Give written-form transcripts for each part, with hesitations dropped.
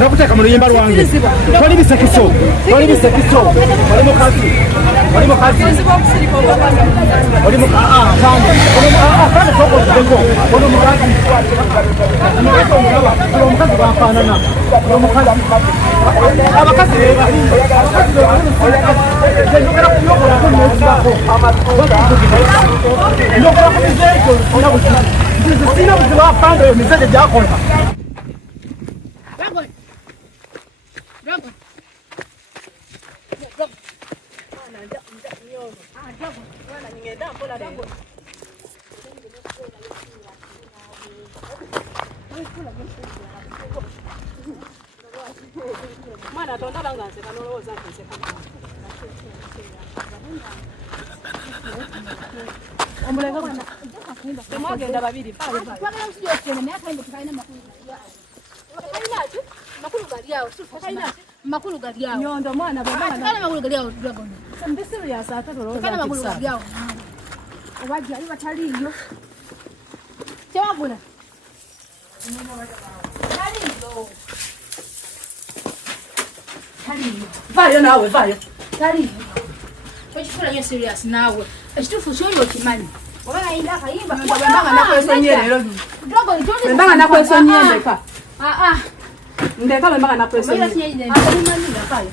nakuteka mu luyimba lwange twali bisekiso wali mukazi omukazi bafaanana abakazi sina buzibu afanda eyo mizeje gyakola Mana tonda nganze kanoloza kese omulenga bwana temwagenda babiri pale twagala usije okene naye akaende tukaina makulu gali yawo Nyondo mwana baba kana makulu gali yawo dragon sambisiro ya saa 3 kana makulu gali yawo obaji ali bataliyo kyewagula vayo nawe vayo tali kwechifula nyo serious nawe ekitufu kyoyo okimanyi obanga inda akayimba mbanga nakwesonye lero mbanga nakwesonye ndeka ndeka mbanga nakwesonye akalimani vayo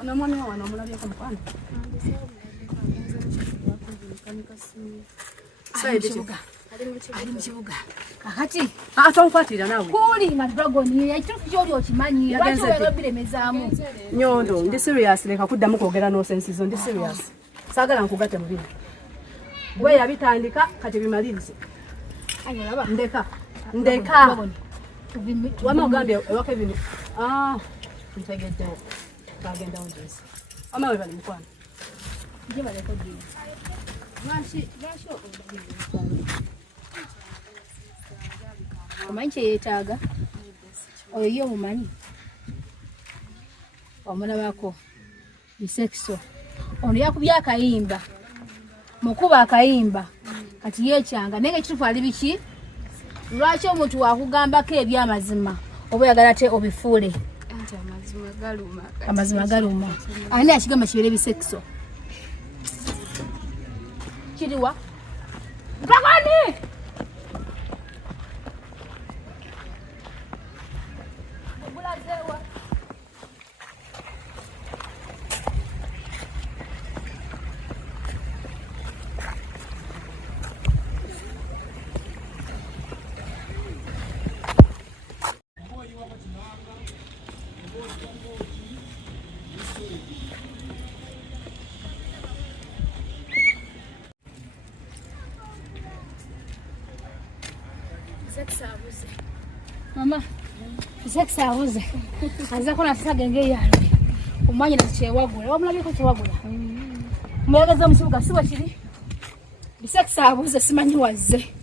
ona mwami wana mulabye ko mkwanda ali mkibuga kakati atomfatira nawe kuli madragon yakitufu kyoli okimanyi lwaki webiremezamu Nyondo ndi serious leka kuddamu kwogera no sense zo ndi serious sagala nkugate mu bino gwe yabitandika kati bimalirize anyalaba ndeka wama ugambye ewaka bino ntegedde bagenda onjesi amawe bali mukwana nje baleko dini Nasi omanyi yetaaga oyo ye omumanyi omulabako BISEKISO ono yakubya akayimba mukuba akayimba kati yekyanga naye ekitufu ali biki lwaki omuntu wakugambako ebyamazima oba oyagala te obifuule amazima galuma ani akigamba kibere BISEKISO kiriwa Dragoni Bulazewa Mama, BISEKISO aza kola sagenge yalo. Umanye na kyewagula. Wamulabye ko kyewagula. Muyagaza mukibuga siwa kiri. BISEKISO simanyi wazze.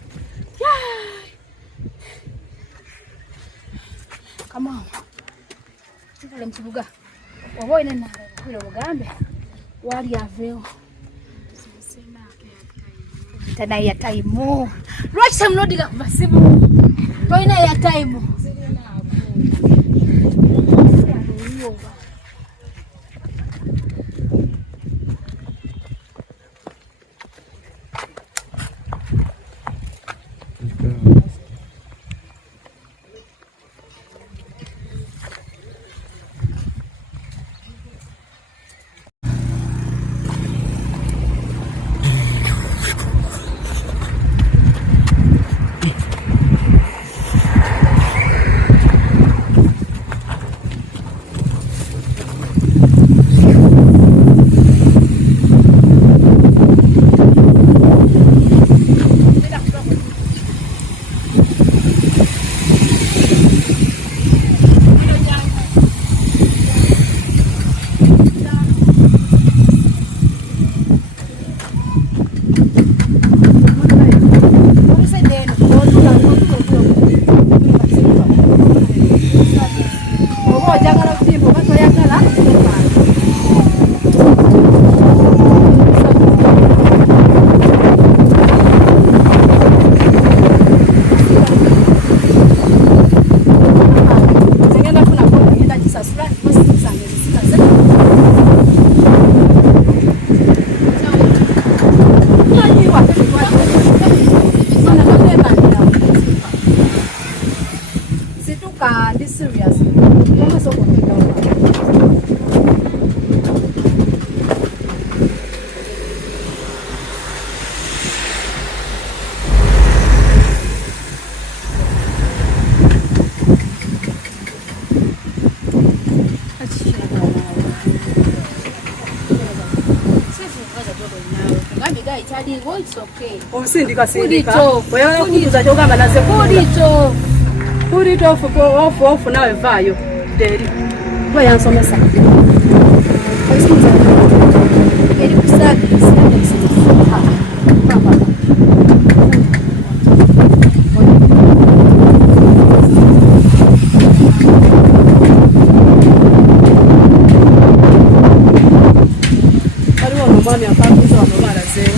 Come on. Tukule mukibuga. Oboye nena kwiro bugambe. Wali aveo. Tana ya time. Lwaki samlodiga ku masimu. Toina ya time. It's okay. Obusindika sindika. Wewe kutuza kyogamba naze kulito. Kulito ofu nawe vaayo. Deri. Bwe yansomesa. Eri kusabisa. Mwami akakuza wamabala zero.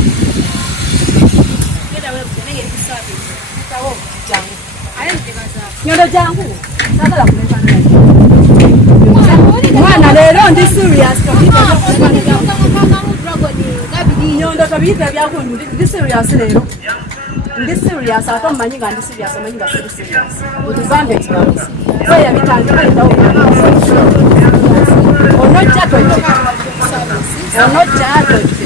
Ngeda wewe nenge kusabisa. Tawo jangu. Ayendekaza. Nyondo jangu. Sagala kuleka naye. Mwana lero ndi serious kabisa. Nyondo kabisa byako ndi serious lero. Ndi serious ate omanyi nga ndi serious omanyi nga ndi serious. Utugambe ekiramu. Wewe yabitange bali tawo. Ono chato ekyo. Ono chato ekyo.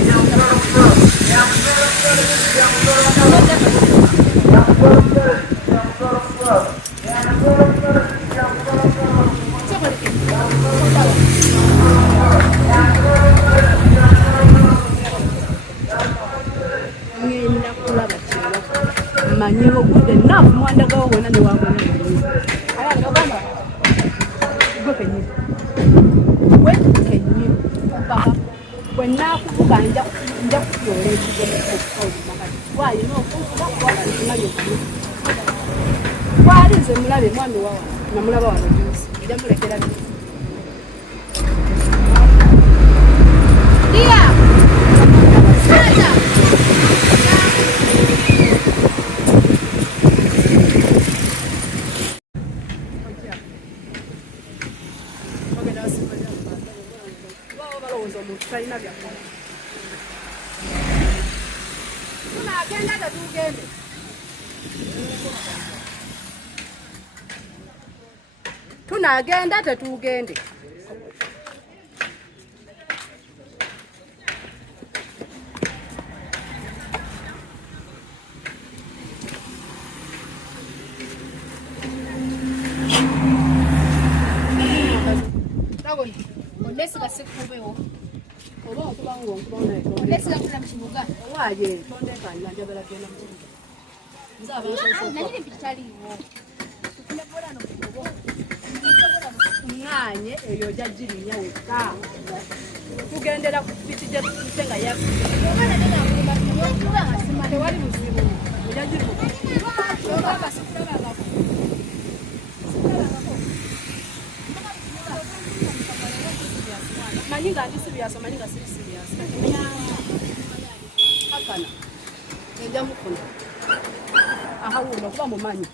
Ngenda kulaba kino. Manyiwo good enough mwanda gawo wena ne wabona. Aya ngabamba. Gokenyi. Wekenyi. Baba. Wena kuvuga nja kuyole ekigere makati. Why no kuvuga kwa kimayo. Wali ze mulabe mwami wawa. Na mulaba wano juice. Ida mulekera bino. Dia. Sasa. Tunagenda tetugende. Onesi kasikubeho. Oba okubango okubona ekyo. Onesi kakula mkibuga. Waje tonde kanya njagala genda mkibuga. Nzaba nsoso. Nani mpitaliwo. Tukule bora no kubo. Nganye eyo jajirinya weka. Kugendera kupiti je tutenga yaku. Obana nena ngoma yokuba ngasima Tewali musibu. Jajirinya. baba sikula baba. Maninga ndi serious, maninga si serious. Hakana. Nja mukunda. Aha wuno kuba mumanyi.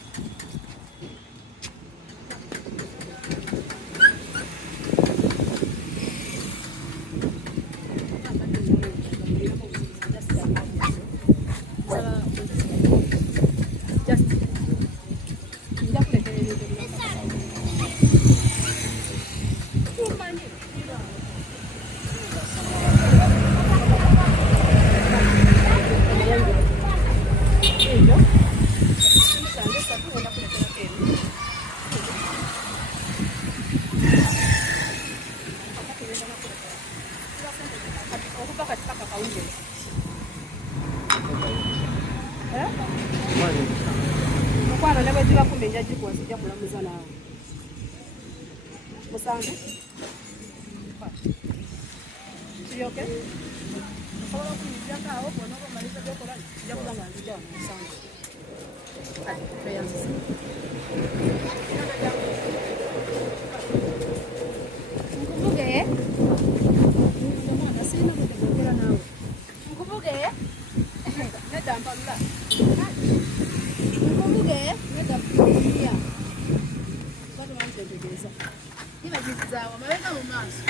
Mukwana ne bweziba kumbe nja gikuwasa ojja kulamuza naawe. Musange? Kiri okay? Osobola okunyigirako awo bw'onooba omaliza by'okola nja kulanga nzija wano musange. Kati beyanzisa. Nkubuge. Omwana sirina bwetegeekera naawe. Nkubuge. Nedda mpalula. Nkubuge. Nedda mpalula. Bado wantegeeza. Nibagizaawo mabega mu maaso.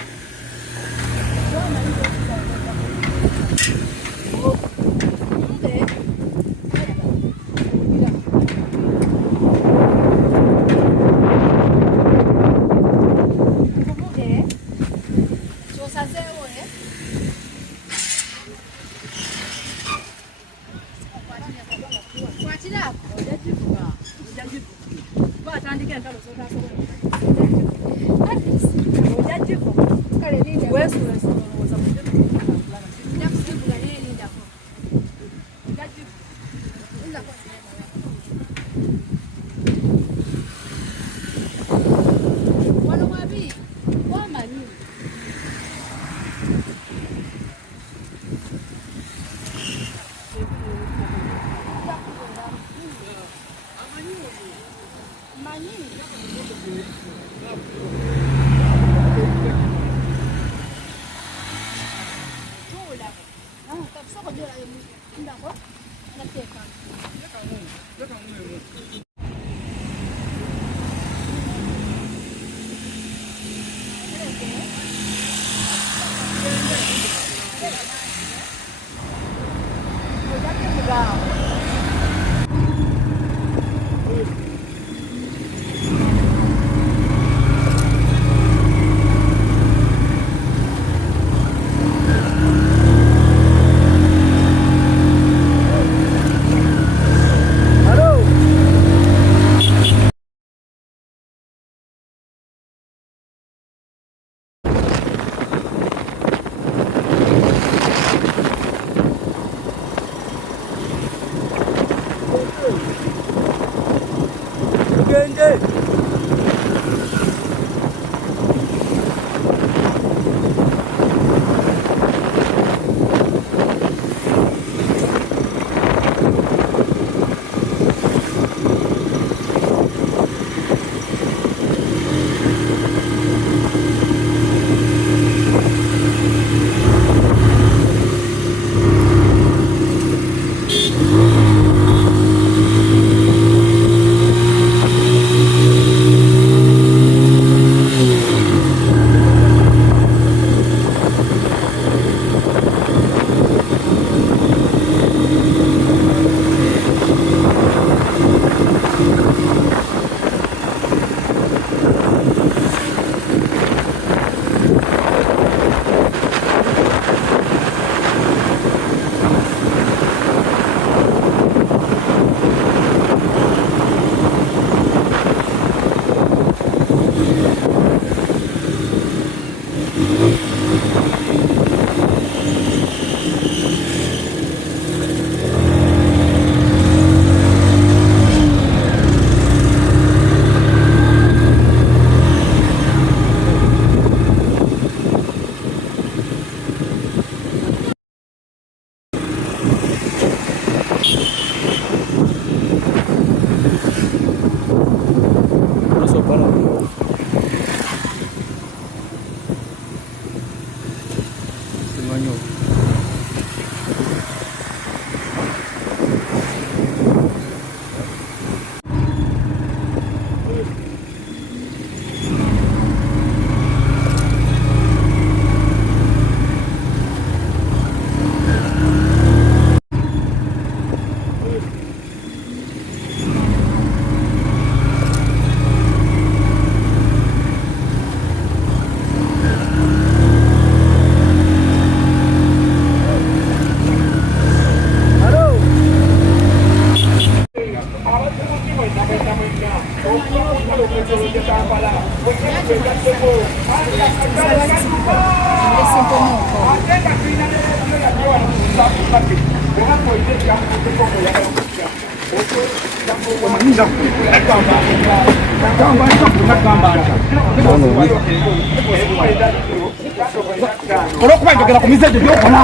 Olwokuba njogera ku mize gyo byokola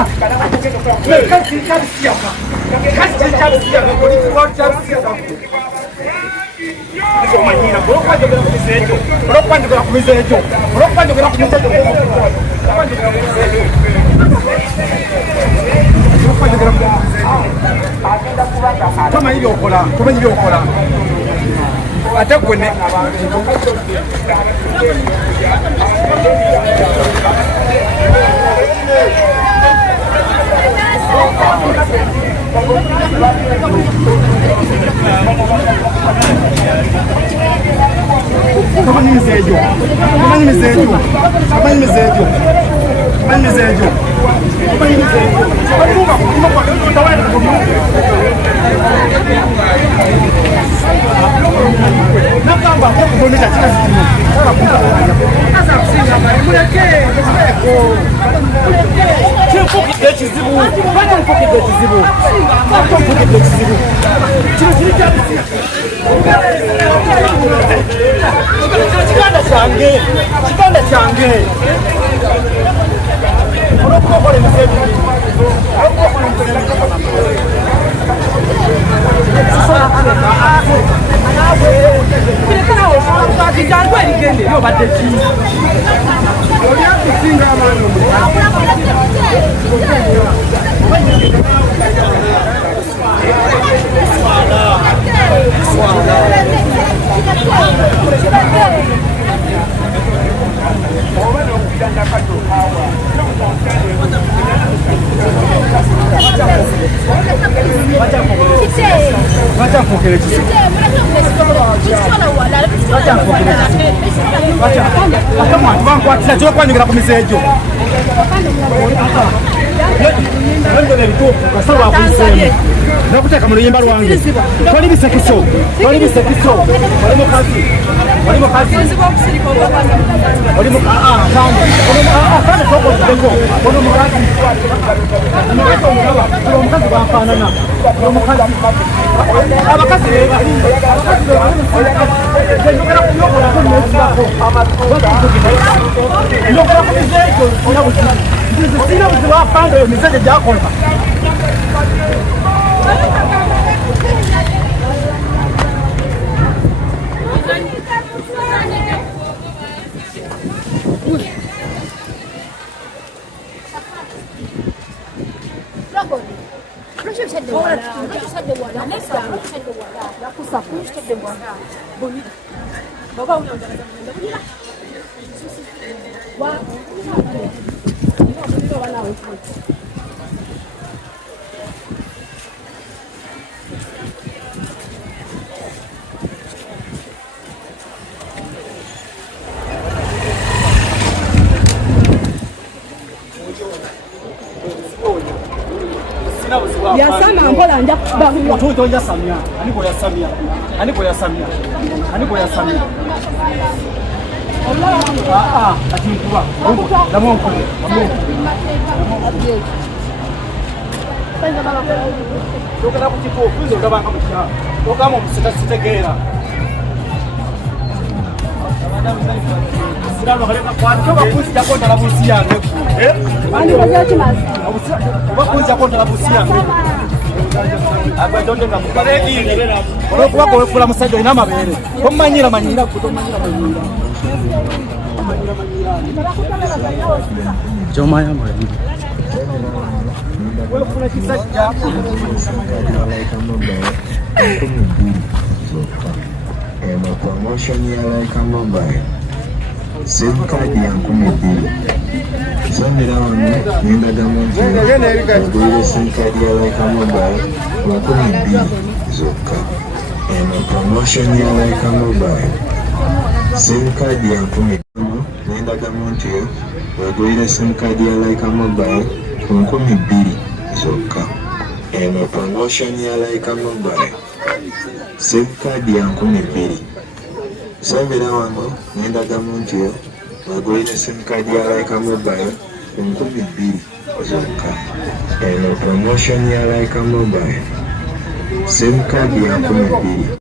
tomanyi byokola ate gwene nakuteka mu luyimba lwange twali bisekiso wali mukazi omukazi gwanfaanana abakazi sina buzibu apanga eyo mizeje gyakola Yasama mpola nja kubahuwa. Ototo ya Samia. Aniko ya Samia. Ati mkuba. Lamu mkuba. Toka na kutipo kuzo kabanga mukya. Toka mu sitegera. Sirano kaleka kwatyo bakuzi yakonda labusi yange. Ani baje kimazi. Bakuzi yakonda labusi yange. Agwa tonde na mukareki. Olwo kuba wefula musajja ina mabere. Komanyira kutomanyira manyira. Jomaya mali. Wefula kisajja. Promotion ya like mobile. Same card ya 12. Sandira wano nenda damonji. Ogwire same card ya like mobile. 12 zoka. Promotion ya like mobile. Same card ya 12. Nenda damonji. Ogwire same card ya like mobile. 12 zoka. Promotion ya like mobile. Same card ya 12. Sambira wango nenda gamontiyo bagwire sim card ya like mobile 12 zonka. Promotion ya like mobile. Sim card ya 12.